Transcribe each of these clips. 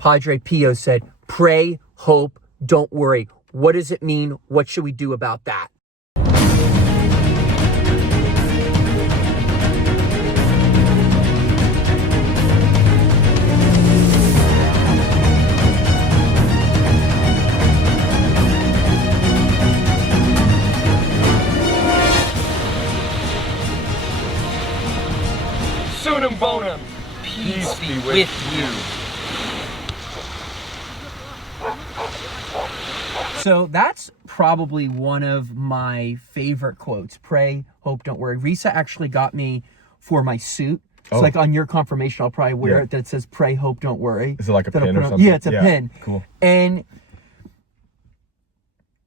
Padre Pio said, pray, hope, don't worry. What does it mean? What should we do about that? Sunum bonum, peace be with you. So that's probably one of my favorite quotes. Pray, hope, don't worry. Risa actually got me for my suit. So like on your confirmation, I'll probably wear it that says pray, hope, don't worry. Is it like a pin or something? Yeah, it's a pin. Cool. And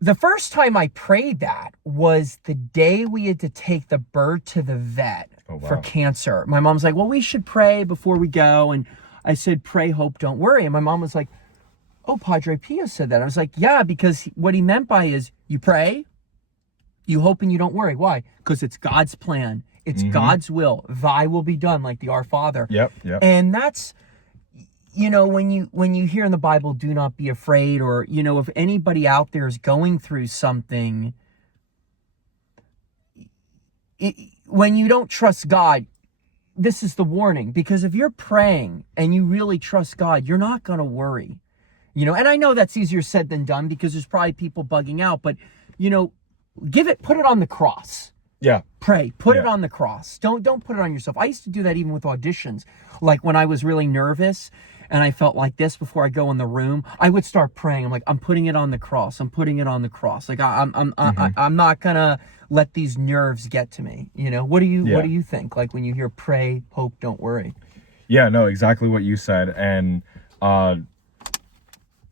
the first time I prayed that was the day we had to take the bird to the vet for cancer. My mom's like, well, we should pray before we go. And I said, pray, hope, don't worry. And my mom was like, oh, Padre Pio said that. I was like, yeah, because what he meant by is you pray, you hope, and you don't worry. Why? Because it's God's plan. It's God's will. Thy will be done, like the Our Father. Yep. And that's, you know, when you hear in the Bible, do not be afraid, or, you know, if anybody out there is going through something, when you don't trust God, this is the warning. Because if you're praying and you really trust God, you're not going to worry. You know, and I know that's easier said than done because there's probably people bugging out, but, you know, put it on the cross. Yeah. Pray, put it on the cross. Don't put it on yourself. I used to do that even with auditions. Like when I was really nervous and I felt like this before I go in the room, I would start praying. I'm like, I'm putting it on the cross. I'm putting it on the cross. Like I'm not gonna let these nerves get to me. You know, what do you think? Like when you hear pray, hope, don't worry. Yeah, no, exactly what you said. And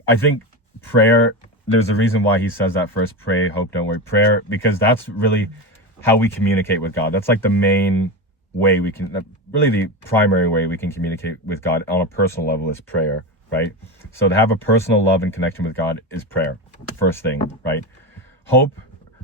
I think prayer, there's a reason why he says that first, pray, hope, don't worry. Prayer, because that's really how we communicate with God. That's like the main way we can, really the primary way we can communicate with God on a personal level is prayer, right? So to have a personal love and connection with God is prayer, first thing, right? Hope,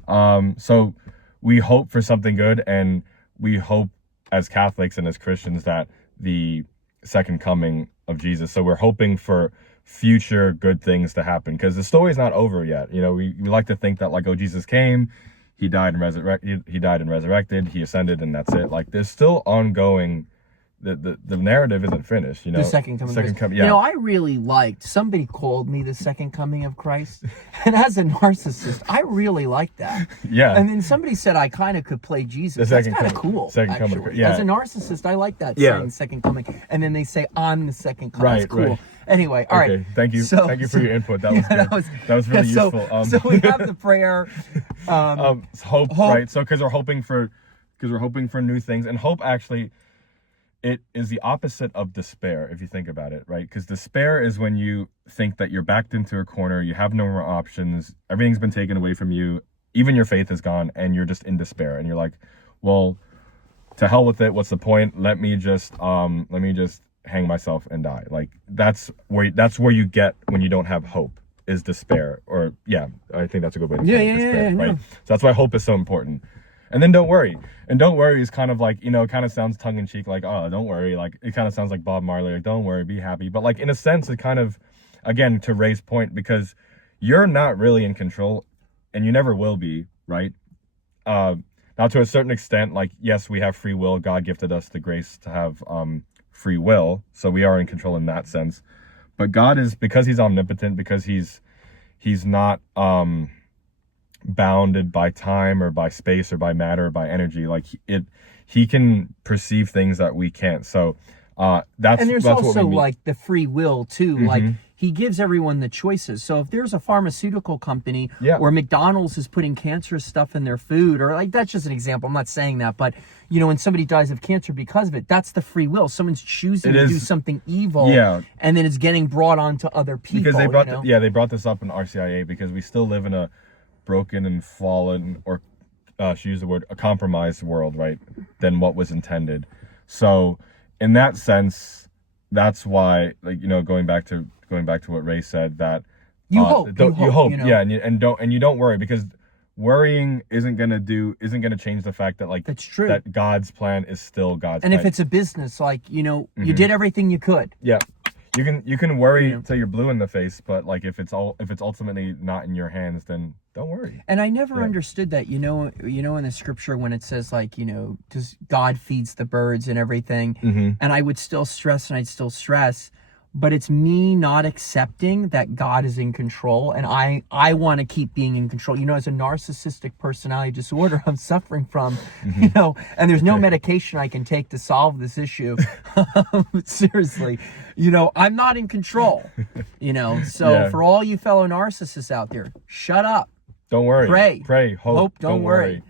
so we hope for something good, and we hope as Catholics and as Christians that the second coming of Jesus. So we're hoping for future good things to happen, because the story's not over yet. You know, we like to think that like, oh, Jesus came, he died and resurrected, he ascended, and that's it. Like there's still ongoing, the narrative isn't finished, you know. The second coming. Yeah. You know, I really liked, somebody called me the second coming of Christ, and as a narcissist, I really liked that. Yeah. And then somebody said I kind of could play Jesus. That's kind of cool. Second coming. Yeah. As a narcissist, I like that saying second coming. And then they say I'm the second coming. Right. That's cool. Right. Anyway, all right. Thank you. Thank you for your input. That was good. That was really useful. So we have the prayer. Hope, right? So because we're hoping for new things, and hope actually, it is the opposite of despair if you think about it, right? Because despair is when you think that you're backed into a corner, you have no more options, everything's been taken away from you, even your faith is gone, and you're just in despair, and you're like, well, to hell with it. What's the point? Let me just hang myself and die. Like that's where you get when you don't have hope, is despair. Or I think that's a good way to put it. Despair, right? So that's why hope is so important. And then don't worry. And don't worry is kind of like, you know, it kind of sounds tongue in cheek, like, oh, don't worry. Like it kind of sounds like Bob Marley, like, don't worry, be happy. But like in a sense, it kind of, again, to Ray's point, because you're not really in control, and you never will be, right? Now to a certain extent, like, yes, we have free will. God gifted us the grace to have free will, so we are in control in that sense. But God is, because he's omnipotent, because he's not bounded by time or by space or by matter or by energy, like he can perceive things that we can't. So that's, and there's that's also what we like the free will too. Like he gives everyone the choices. So if there's a pharmaceutical company or McDonald's is putting cancerous stuff in their food, or like, that's just an example, I'm not saying that, but you know, when somebody dies of cancer because of it, that's the free will. Someone's choosing to do something evil, and then it's getting brought on to other people. Because they brought they brought this up in RCIA, because we still live in a broken and fallen, or she used the word, a compromised world, right, than what was intended. So in that sense, that's why, like, you know, going back to what Ray said, that you hope, you know? and you don't worry, because worrying isn't gonna change the fact that, like, that's true, that God's plan is still God's plan. And if it's a business, like, you know, you did everything you could. Yeah. You can worry till you're blue in the face, but like if it's ultimately not in your hands, then don't worry. And I never understood that, in the scripture when it says like, does God feeds the birds and everything, and I would still stress, but it's me not accepting that God is in control, and I want to keep being in control. As a narcissistic personality disorder I'm suffering from, and there's no medication I can take to solve this issue. Seriously, I'm not in control. So for all you fellow narcissists out there, shut up. Don't worry. Pray. Hope. Don't worry.